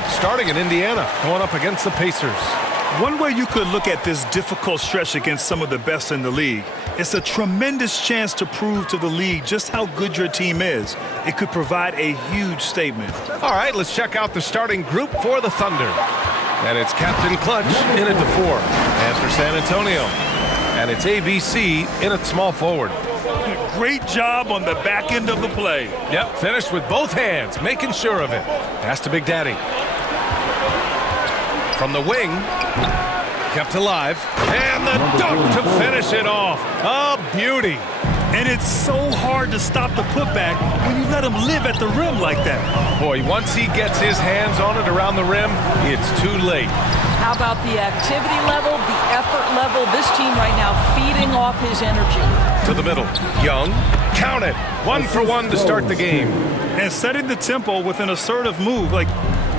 trip starting in Indiana, going up against the Pacers. One way you could look at this difficult stretch against some of the best in the league, it's a tremendous chance to prove to the league just how good your team is. It could provide a huge statement. All right, let's check out the starting group for the Thunder. And it's Captain Clutch in at the 4. And for San Antonio. And it's ABC in at small forward. Great job on the back end of the play. Yep, finished with both hands, making sure of it. Pass to Big Daddy. From the wing, kept alive. And the dunk to finish it off. A beauty. And it's so hard to stop the putback when you let him live at the rim like that. Boy, once he gets his hands on it around the rim, it's too late. How about the activity level, the effort level? This team right now feeding off his energy. To the middle. Young. Count it. 1 for 1 to start the game. And setting the tempo with an assertive move. Like,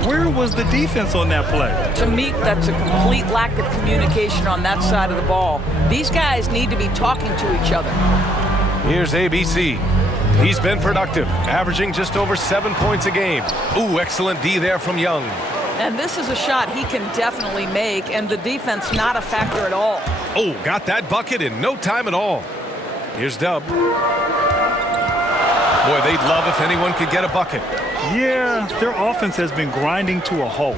where was the defense on that play? To me, that's a complete lack of communication on that side of the ball. These guys need to be talking to each other. Here's ABC. He's been productive, averaging just over 7 points a game. Ooh, excellent D there from Young. And this is a shot he can definitely make, and the defense not a factor at all. Oh, got that bucket in no time at all. Here's Dub. Boy, they'd love if anyone could get a bucket. Yeah, their offense has been grinding to a halt.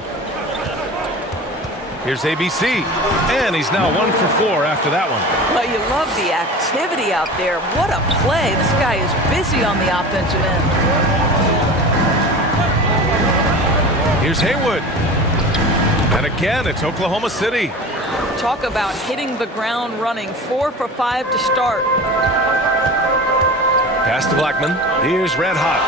Here's ABC, and he's now 1 for 4 after that one. Well, you love the activity out there. What a play. This guy is busy on the offensive end. Here's Haywood. And again, it's Oklahoma City. Talk about hitting the ground running. 4 for 5 to start. Pass to Blackman. Here's Red Hot.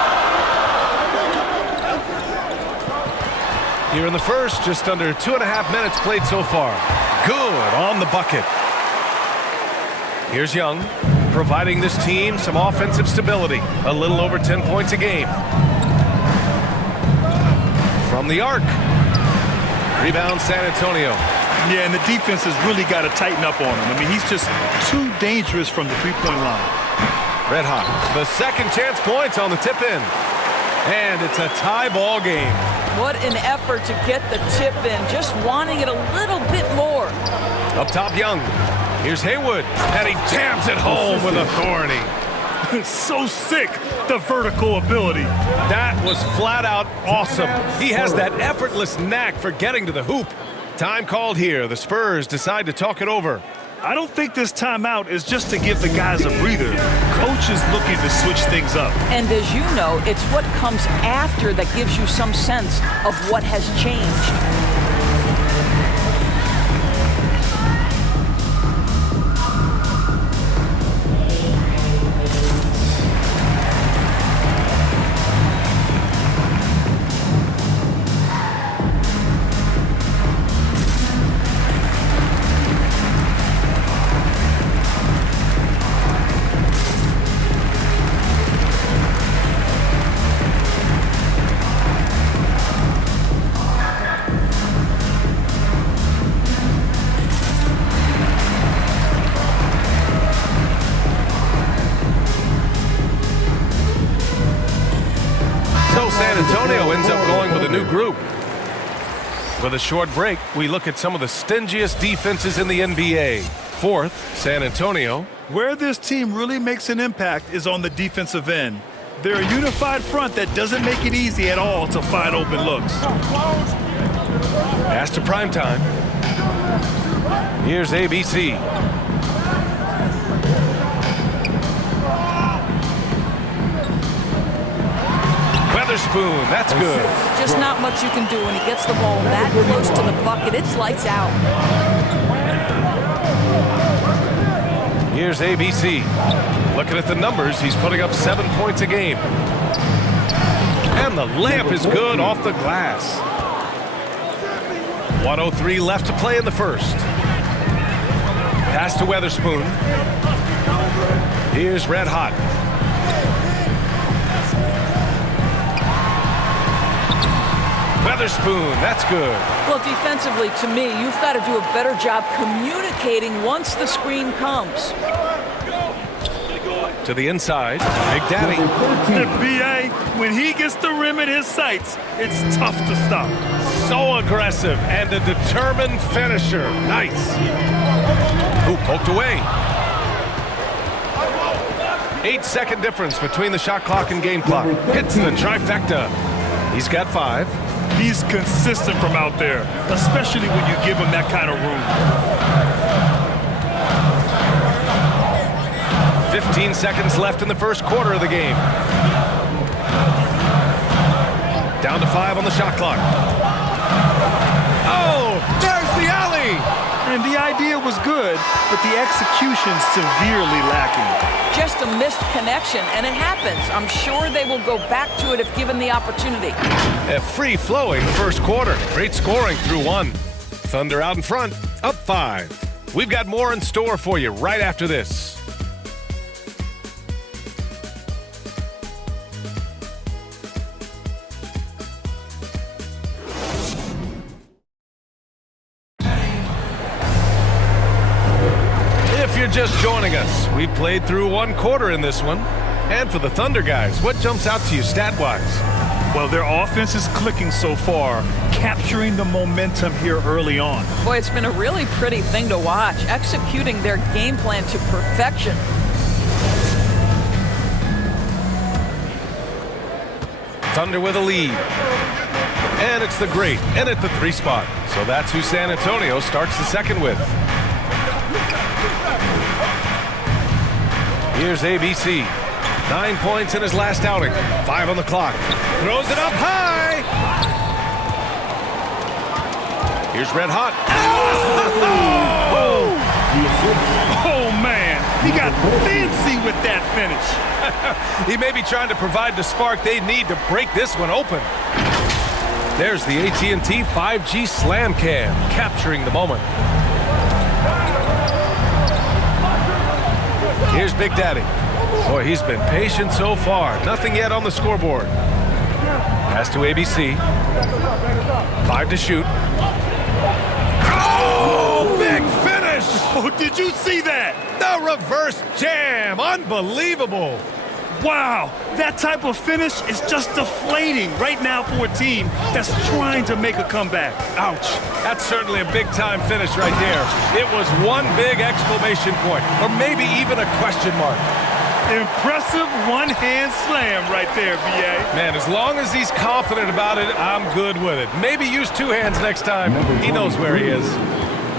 Here in the first, just under 2.5 minutes played so far. Good on the bucket. Here's Young, providing this team some offensive stability. A little over 10 points a game. From the arc. Rebound San Antonio. Yeah, and the defense has really got to tighten up on him. I mean, he's just too dangerous from the three-point line. Red Hot. The second chance points on the tip in. And it's a tie ball game. What an effort to get the tip in, just wanting it a little bit more. Up top, Young. Here's Haywood, and he jams it home with authority. So sick, the vertical ability. That was flat out awesome. He has that effortless knack for getting to the hoop. Time called here. The Spurs decide to talk it over. I don't think this timeout is just to give the guys a breather. Coach is looking to switch things up. And as you know, it's what comes after that gives you some sense of what has changed. San Antonio ends up going with a new group. With a short break, we look at some of the stingiest defenses in the NBA. Fourth, San Antonio. Where this team really makes an impact is on the defensive end. They're a unified front that doesn't make it easy at all to find open looks. Pass to primetime. Here's ABC. Weatherspoon, that's good. Just not much you can do when he gets the ball that close to the bucket. It's lights out. Here's ABC. Looking at the numbers, he's putting up 7 points a game. And the layup is good off the glass. 1:03 left to play in the first. Pass to Weatherspoon. Here's Red Hot. Weatherspoon, that's good. Well, defensively, to me, you've got to do a better job communicating once the screen comes. To the inside. Big Daddy. B.A., when he gets the rim in his sights, it's tough to stop. So aggressive and a determined finisher. Nice. Ooh, poked away. 8-second difference between the shot clock and game clock. Hits the trifecta. He's got 5. He's consistent from out there, especially when you give him that kind of room. 15 seconds left in the first quarter of the game. Down to 5 on the shot clock. Oh, there's the alley! And the idea was good, but the execution severely lacking. Just a missed connection, and it happens. I'm sure they will go back to it if given the opportunity. A free-flowing first quarter. Great scoring through 1. Thunder out in front, up 5. We've got more in store for you right after this. If you're just joining us, we played through 1 quarter in this one. And for the Thunder guys, what jumps out to you stat-wise? Well, their offense is clicking so far, capturing the momentum here early on. Boy, it's been a really pretty thing to watch, executing their game plan to perfection. Thunder with a lead. And it's the great, and at the 3 spot. So that's who San Antonio starts the second with. Here's ABC. 9 points in his last outing. 5 on the clock. Throws it up high. Here's Red Hot. Oh, man. He got fancy with that finish. He may be trying to provide the spark they need to break this one open. There's the AT&T 5G Slam Cam, capturing the moment. Here's Big Daddy. Boy, he's been patient so far. Nothing yet on the scoreboard. Pass to ABC. 5 to shoot. Oh, big finish! Oh, did you see that? The reverse jam. Unbelievable. Wow, that type of finish is just deflating right now for a team that's trying to make a comeback. Ouch. That's certainly a big-time finish right there. It was one big exclamation point, or maybe even a question mark. Impressive one-hand slam right there, B.A. Man, as long as he's confident about it, I'm good with it. Maybe use 2 hands next time. He knows where he is.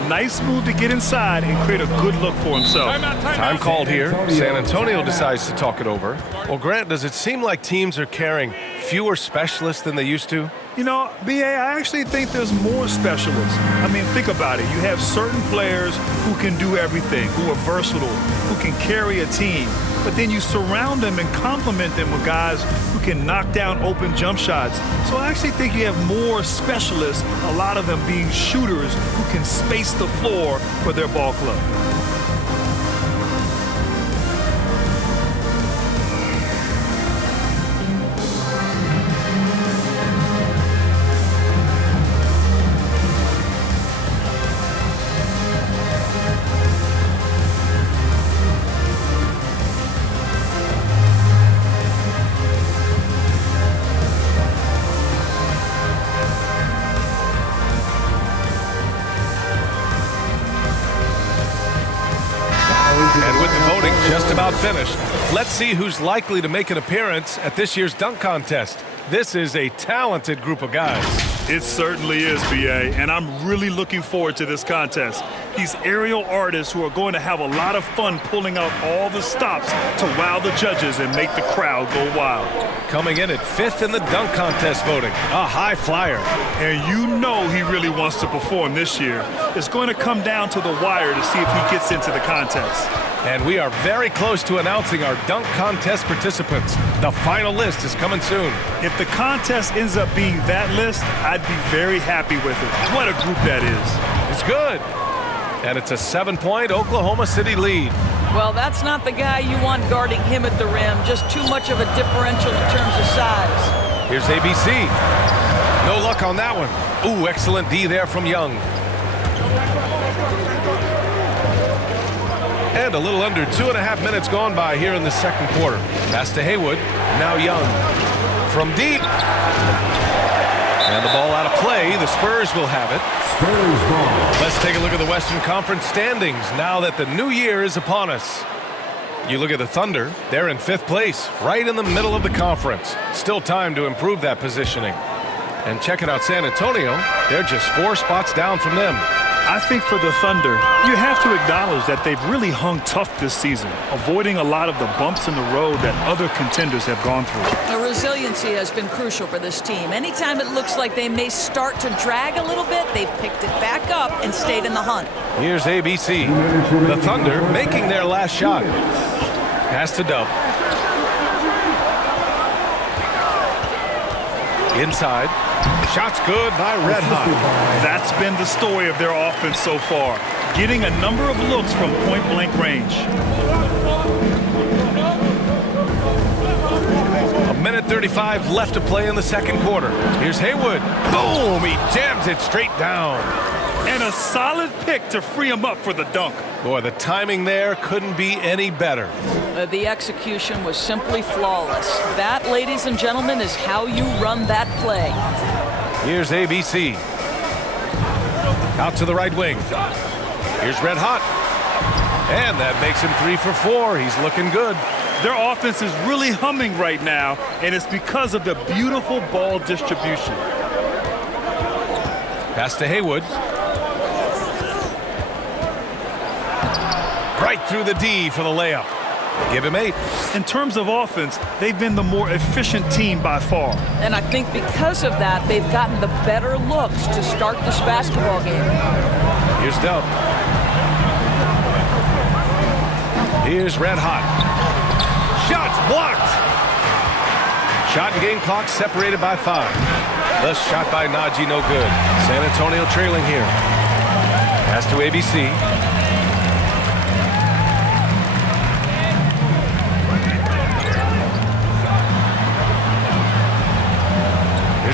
Nice move to get inside and create a good look for himself. Time called here. San Antonio decides to talk it over. Well, Grant, does it seem like teams are carrying fewer specialists than they used to? You know, B.A., I actually think there's more specialists. I mean, think about it. You have certain players who can do everything, who are versatile, who can carry a team. But then you surround them and complement them with guys who can knock down open jump shots. So I actually think you have more specialists, a lot of them being shooters who can space the floor for their ball club. And with the voting just about finished, let's see who's likely to make an appearance at this year's dunk contest. This is a talented group of guys. It certainly is, B.A., and I'm really looking forward to this contest. These aerial artists who are going to have a lot of fun pulling out all the stops to wow the judges and make the crowd go wild. Coming in at 5th in the dunk contest voting, a high flyer. And you know he really wants to perform this year. It's going to come down to the wire to see if he gets into the contest. And we are very close to announcing our dunk contest participants. The final list is coming soon. If the contest ends up being that list, I'd be very happy with it. What a group that is. It's good. And it's a 7-point Oklahoma City lead. Well, that's not the guy you want guarding him at the rim. Just too much of a differential in terms of size. Here's ABC. No luck on that one. Ooh, excellent D there from Young. And a little under 2.5 minutes gone by here in the second quarter. Pass to Haywood. Now Young. From deep. And the ball out of play. The Spurs will have it. Spurs ball. Let's take a look at the Western Conference standings now that the new year is upon us. You look at the Thunder, they're in 5th place, right in the middle of the conference. Still time to improve that positioning. And checking out San Antonio, they're just 4 spots down from them. I think for the Thunder, you have to acknowledge that they've really hung tough this season, avoiding a lot of the bumps in the road that other contenders have gone through. The resiliency has been crucial for this team. Anytime it looks like they may start to drag a little bit, they've picked it back up and stayed in the hunt. Here's ABC. The Thunder making their last shot. Pass to Dub. Inside. Shot's good by Red Hot. That's been the story of their offense so far, getting a number of looks from point-blank range. 1:35 left to play in the second quarter. Here's Haywood. Boom! He jams it straight down. And a solid pick to free him up for the dunk. Boy, the timing there couldn't be any better. The execution was simply flawless. That, ladies and gentlemen, is how you run that play. Here's ABC. Out to the right wing. Here's Red Hot. And that makes him 3 for 4. He's looking good. Their offense is really humming right now, and it's because of the beautiful ball distribution. Pass to Haywood. Right through the D for the layup. Give him 8. In terms of offense, they've been the more efficient team by far. And I think because of that, they've gotten the better looks to start this basketball game. Here's Dub. Here's Red Hot. Shots blocked. Shot and game clock separated by 5. The shot by Najee no good. San Antonio trailing here. Pass to ABC.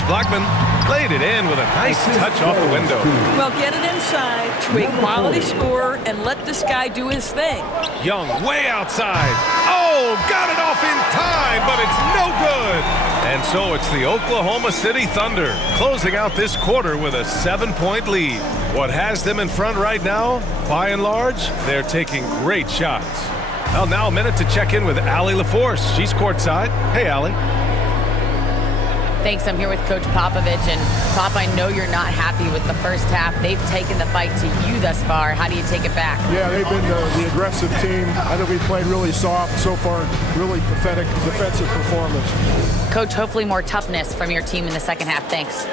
Blackman played it in with a nice touch off the window. Well, get it inside to a quality scorer and let this guy do his thing. Young way outside. Oh, got it off in time, but it's no good. And so it's the Oklahoma City Thunder closing out this quarter with a 7-point lead. What has them in front right now, by and large, they're taking great shots. Well, now a minute to check in with Allie LaForce. She's courtside. Hey, Allie. Thanks. I'm here with Coach Popovich. And, Pop, I know you're not happy with the first half. They've taken the fight to you thus far. How do you take it back? Yeah, they've been the aggressive team. I think we played really soft so far. Really pathetic defensive performance. Coach, hopefully more toughness from your team in the second half. Thanks.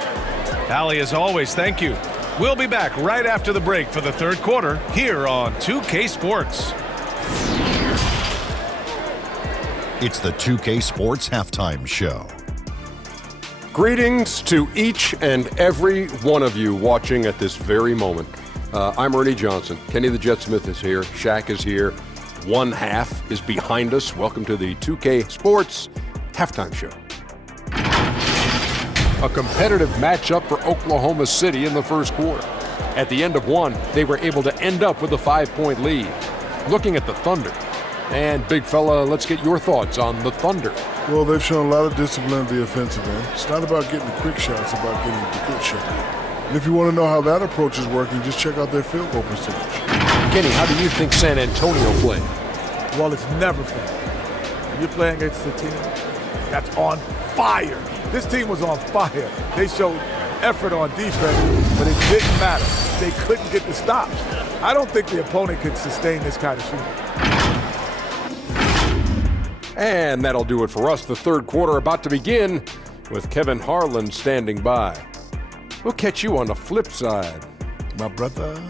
Allie, as always, thank you. We'll be back right after the break for the third quarter here on 2K Sports. It's the 2K Sports Halftime Show. Greetings to each and every one of you watching at this very moment. I'm Ernie Johnson. Kenny the Jet Smith is here. Shaq is here. One half is behind us. Welcome to the 2K Sports Halftime Show. A competitive matchup for Oklahoma City in the first quarter. At the end of one, they were able to end up with a 5-point lead. Looking at the Thunder. And big fella, let's get your thoughts on the Thunder. Well, they've shown a lot of discipline at the offensive end. It's not about getting the quick shots, it's about getting the good shot. And if you want to know how that approach is working, just check out their field goal percentage. Kenny, how do you think San Antonio played? Well, it's never fair. When you're playing against a team that's on fire. This team was on fire. They showed effort on defense, but it didn't matter. They couldn't get the stops. I don't think the opponent could sustain this kind of shooting. And that'll do it for us. The third quarter about to begin with Kevin Harlan standing by. We'll catch you on the flip side. My brother.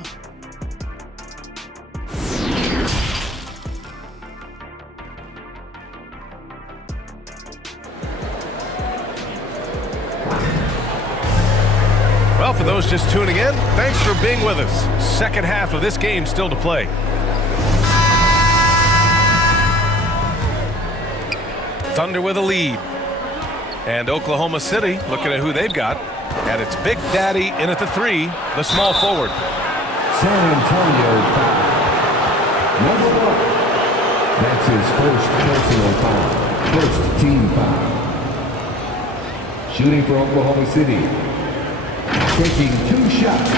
Well, for those just tuning in, thanks for being with us. Second half of this game still to play. Thunder with a lead. And Oklahoma City looking at who they've got. And it's Big Daddy in at the 3, the small forward. San Antonio foul. Number 1. That's his first personal foul. First team foul. Shooting for Oklahoma City. Taking 2 shots.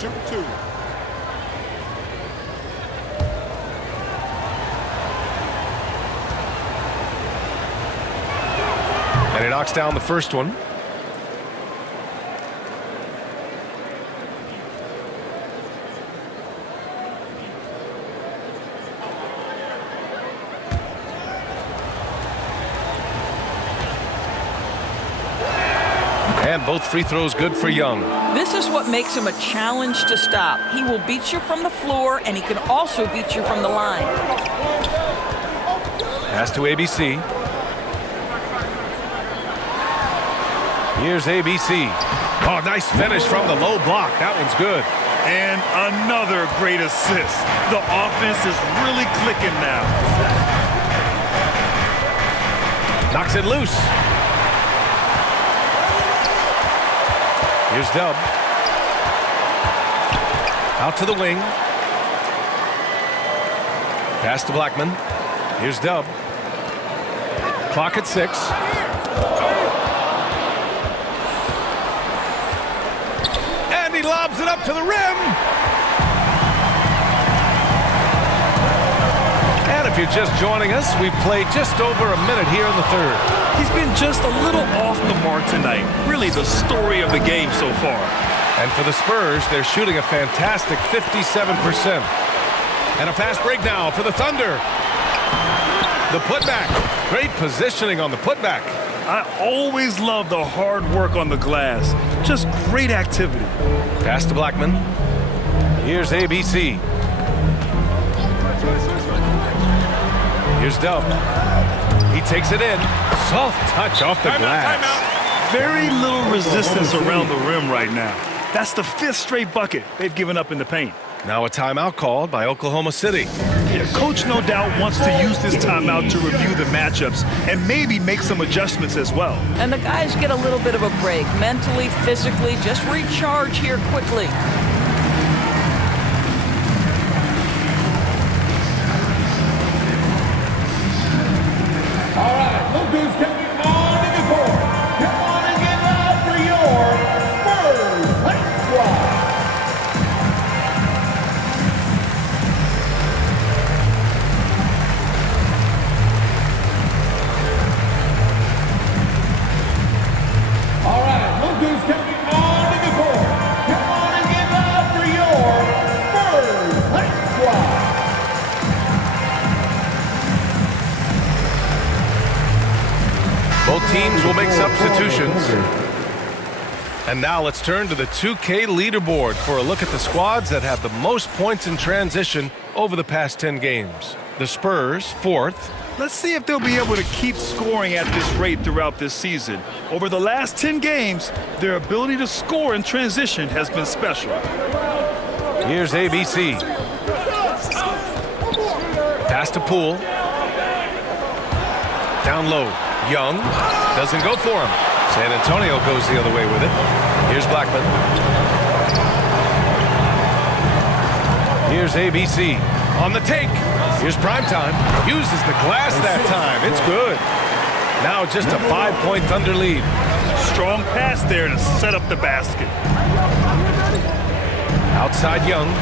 Shoot 2. And he knocks down the first one. And both free throws good for Young. This is what makes him a challenge to stop. He will beat you from the floor, and he can also beat you from the line. Pass to ABC. Here's ABC. Oh, nice finish from the low block. That one's good. And another great assist. The offense is really clicking now. Knocks it loose. Here's Dub. Out to the wing. Pass to Blackman. Here's Dub. Clock at 6. And he lobs it up to the rim. And if you're just joining us, we've played just over a minute here in the third. He's been just a little off the mark tonight. Really the story of the game so far. And for the Spurs, they're shooting a fantastic 57%. And a fast break now for the Thunder. The putback. Great positioning on the putback. I always love the hard work on the glass. Just great activity. Pass to Blackman. Here's ABC. Here's Dub. He takes it in. Soft touch off the glass. Very little resistance around the rim right now. That's the 5th straight bucket they've given up in the paint. Now a timeout called by Oklahoma City. Yeah, coach no doubt wants to use this timeout to review the matchups and maybe make some adjustments as well. And the guys get a little bit of a break, mentally, physically, just recharge here quickly. All right, look who's coming on in the court. Come on and get loud for your Spurs Hype Squad. All right, look who's coming on in the court. Come on and get loud for your Spurs Hype Squad. Both teams will make substitutions. And now let's turn to the 2K leaderboard for a look at the squads that have the most points in transition over the past 10 games. The Spurs, 4th. Let's see if they'll be able to keep scoring at this rate throughout this season. Over the last 10 games, their ability to score in transition has been special. Here's ABC. Pass to Poole. Down low. Young doesn't go for him. San Antonio goes the other way with it. Here's Blackman. Here's ABC. On the take. Here's Primetime. Uses the glass that time. It's good. Now just a 5-point Thunder lead. Strong pass there to set up the basket. Outside Young.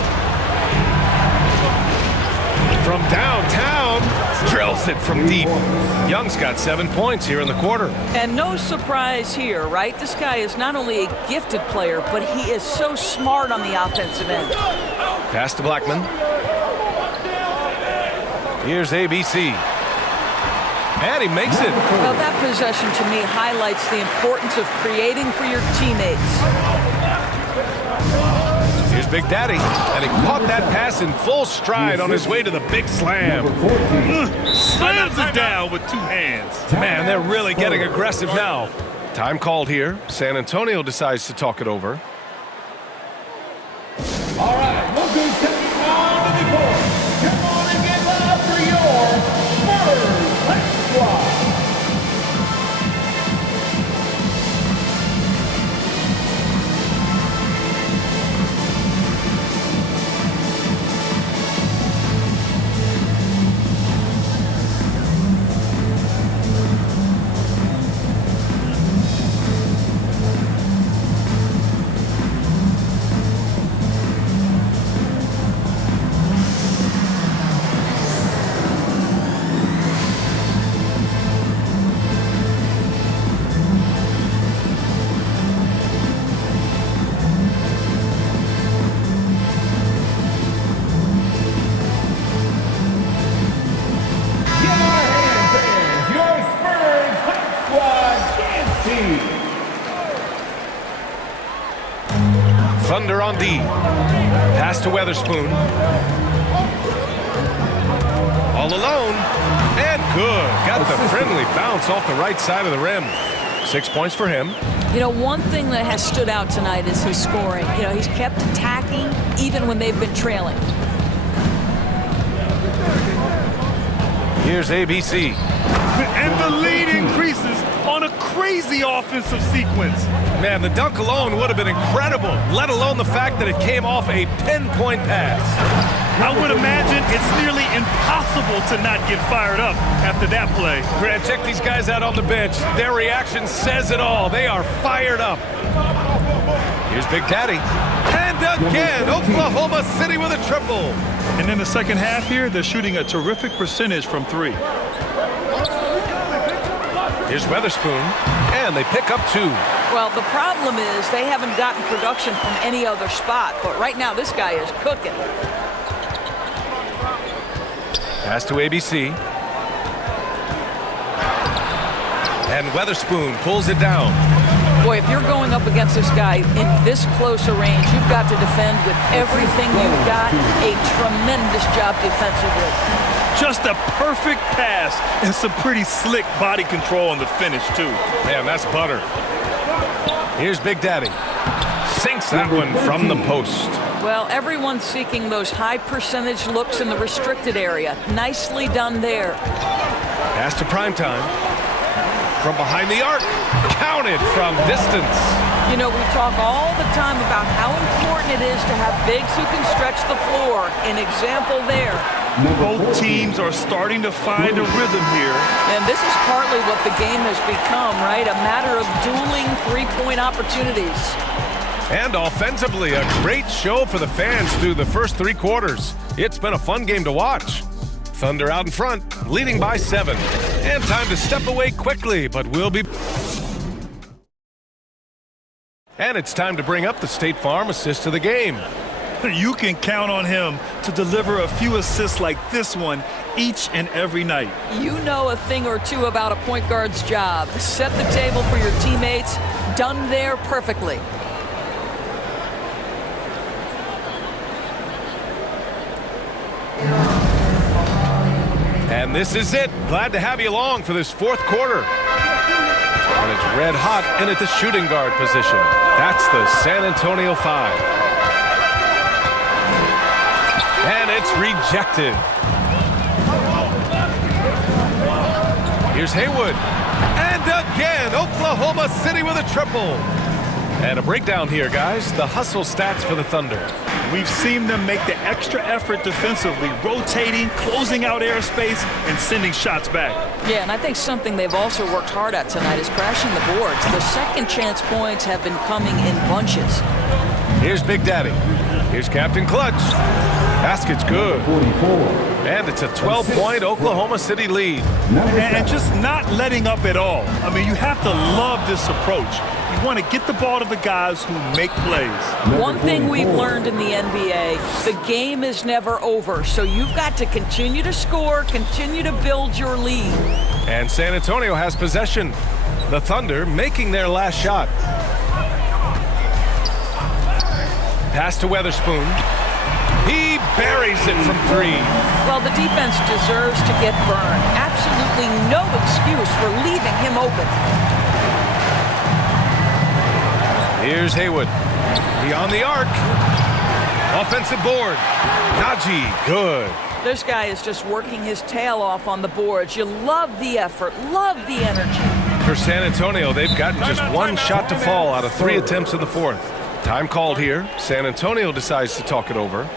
From downtown, drills it from deep. Young's got 7 points here in the quarter. And no surprise here, right? This guy is not only a gifted player, but he is so smart on the offensive end. Pass to Blackman. Here's ABC. And he makes it. Well, that possession to me highlights the importance of creating for your teammates. Here's Big Daddy, and he caught that pass in full stride on his way to the big slam. Slams it down with 2 hands. Man, they're really getting aggressive now. Time called here. San Antonio decides to talk it over. All right, look who's coming on in the court. Come on and get loud for your Spurs Hype Squad. Thunder on D. Pass to Weatherspoon. All alone. And good. Got the friendly bounce off the right side of the rim. 6 points for him. You know, one thing that has stood out tonight is his scoring. You know, he's kept attacking even when they've been trailing. Here's ABC. And the lead increases on a crazy offensive sequence. Man, the dunk alone would have been incredible, let alone the fact that it came off a pinpoint pass. I would imagine it's nearly impossible to not get fired up after that play. Grant, check these guys out on the bench. Their reaction says it all. They are fired up. Here's Big Daddy. And again, Oklahoma City with a triple. And in the second half here, they're shooting a terrific percentage from three. Here's Weatherspoon, and they pick up 2. Well, the problem is they haven't gotten production from any other spot. But right now, this guy is cooking. Pass to ABC. And Weatherspoon pulls it down. Boy, if you're going up against this guy in this close a range, you've got to defend with everything you've got. A tremendous job defensively. Just a perfect pass and some pretty slick body control on the finish, too. Man, that's butter. Here's Big Daddy. Sinks that one from the post. Well, everyone's seeking those high percentage looks in the restricted area. Nicely done there. Pass to Primetime. From behind the arc. Counted from distance. You know, we talk all the time about how important it is to have bigs who can stretch the floor. An example there. Both teams are starting to find a rhythm here. And this is partly what the game has become, right? A matter of dueling three-point opportunities. And offensively, a great show for the fans through the first 3 quarters. It's been a fun game to watch. Thunder out in front, leading by 7. And time to step away quickly, but we'll be... And it's time to bring up the State Farm assist of the game. You can count on him to deliver a few assists like this one each and every night. You know a thing or two about a point guard's job. Set the table for your teammates. Done there perfectly. And this is it. Glad to have you along for this 4th quarter. And it's red hot in at the shooting guard position. That's the San Antonio 5. And it's rejected. Here's Haywood. And again, Oklahoma City with a triple. And a breakdown here, guys. The hustle stats for the Thunder. We've seen them make the extra effort defensively, rotating, closing out airspace, and sending shots back. Yeah, and I think something they've also worked hard at tonight is crashing the boards. The second chance points have been coming in bunches. Here's Big Daddy. Here's Captain Clutch. Basket's good. And it's a 12-point Oklahoma City lead. And just not letting up at all. I mean, you have to love this approach. You want to get the ball to the guys who make plays. One thing we've learned in the NBA, the game is never over. So you've got to continue to score, continue to build your lead. And San Antonio has possession. The Thunder making their last shot. Pass to Weatherspoon. He buries it from 3. Well, the defense deserves to get burned. Absolutely no excuse for leaving him open. Here's Haywood. Beyond the arc. Offensive board. Najee, good. This guy is just working his tail off on the boards. You love the effort, love the energy. For San Antonio, they've gotten just 1 shot to fall out of 3 attempts in the 4th. Time called here. San Antonio decides to talk it over.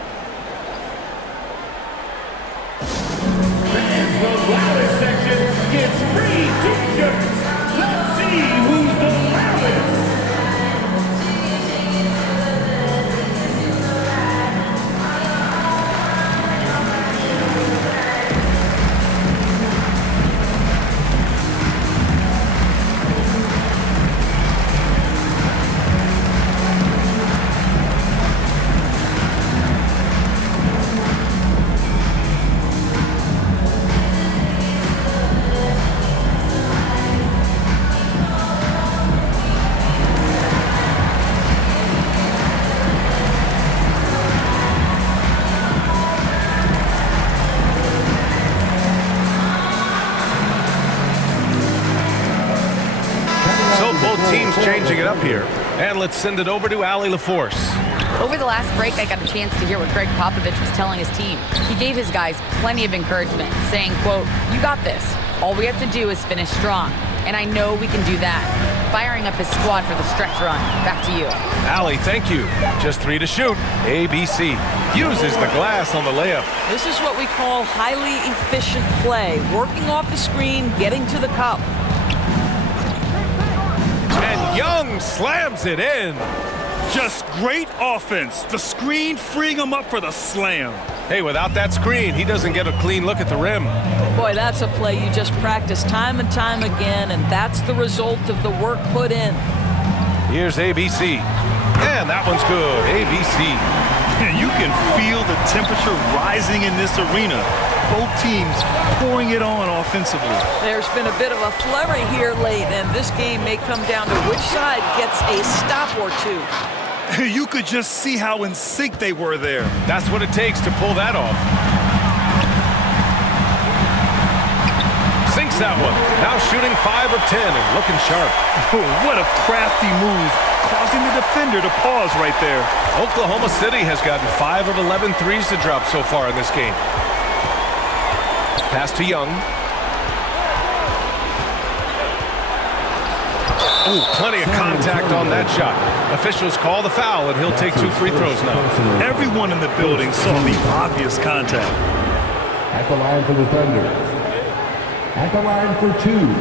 The loudest section gets free t-shirts. Let's see who's the loudest. Both teams changing it up here. And let's send it over to Allie LaForce. Over the last break, I got a chance to hear what Greg Popovich was telling his team. He gave his guys plenty of encouragement, saying, quote, "You got this. All we have to do is finish strong. And I know we can do that." Firing up his squad for the stretch run. Back to you. Allie, thank you. Just 3 to shoot. ABC uses the glass on the layup. This is what we call highly efficient play. Working off the screen, getting to the cup. And Young slams it in. Just great offense. The screen freeing him up for the slam. Hey, without that screen, he doesn't get a clean look at the rim. Boy, that's a play you just practice time and time again, and that's the result of the work put in. Here's ABC. And that one's good. ABC. And you can feel the temperature rising in this arena. Both teams pouring it on offensively. There's been a bit of a flurry here late, and this game may come down to which side gets a stop or two. You could just see how in sync they were there. That's what it takes to pull that off. Sinks that one. Now shooting 5 of 10 and looking sharp. Oh, what a crafty move, causing the defender to pause right there. Oklahoma City has gotten 5 of 11 threes to drop so far in this game. Pass to Young. Oh, plenty of contact on that shot. Officials call the foul, and he'll take 2 free throws now. Everyone in the building saw the obvious contact. At the line for the Thunder. At the line for 2.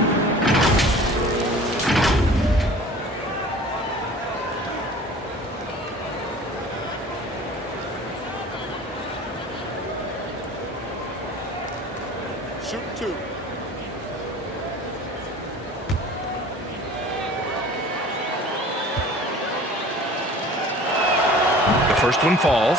Shoot 2. The first one falls.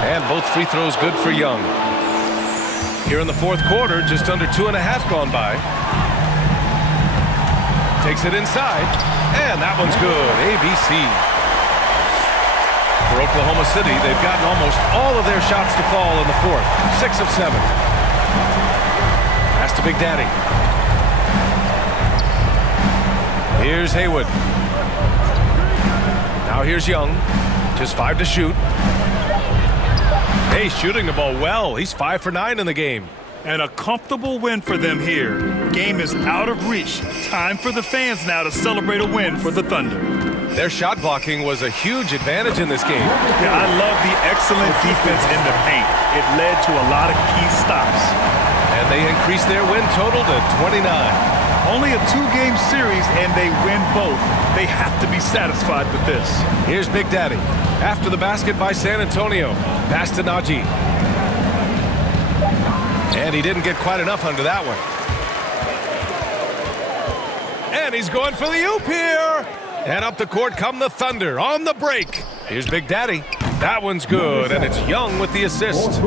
And both free throws good for Young. Here in the fourth quarter, just under 2.5 gone by. Takes it inside, and that one's good. ABC. For Oklahoma City, they've gotten almost all of their shots to fall in the fourth. 6 of 7. Pass to Big Daddy. Here's Haywood. Now here's Young. Just 5 to shoot. Hey, shooting the ball well. He's 5 for 9 in the game. And a comfortable win for them here. Game is out of reach. Time for the fans now to celebrate a win for the Thunder. Their shot blocking was a huge advantage in this game. Yeah, I love the excellent defense in the paint. It led to a lot of key stops. And they increased their win total to 29. Only a 2-game series, and they win both. They have to be satisfied with this. Here's Big Daddy. After the basket by San Antonio. Pass to Najee. And he didn't get quite enough under that one. And he's going for the oop here. And up the court come the Thunder on the break. Here's Big Daddy. That one's good, and it's Young with the assist.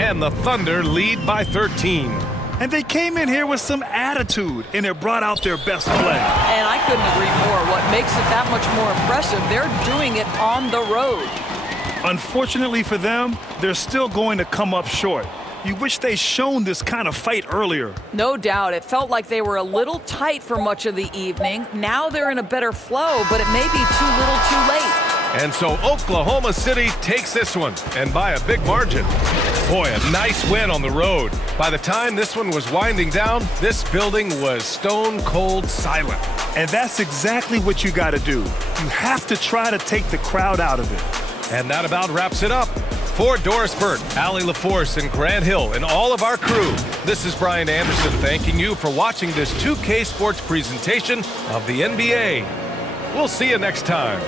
And the Thunder lead by 13. And they came in here with some attitude, and it brought out their best play. And I couldn't agree more. What makes it that much more impressive, they're doing it on the road. Unfortunately for them, they're still going to come up short. You wish they'd shown this kind of fight earlier. No doubt. It felt like they were a little tight for much of the evening. Now they're in a better flow, but it may be too little too late. And so Oklahoma City takes this one, and by a big margin. Boy, a nice win on the road. By the time this one was winding down, this building was stone cold silent. And that's exactly what you got to do. You have to try to take the crowd out of it. And that about wraps it up. For Doris Burt, Allie LaForce, and Grant Hill, and all of our crew, this is Brian Anderson thanking you for watching this 2K Sports presentation of the NBA. We'll see you next time.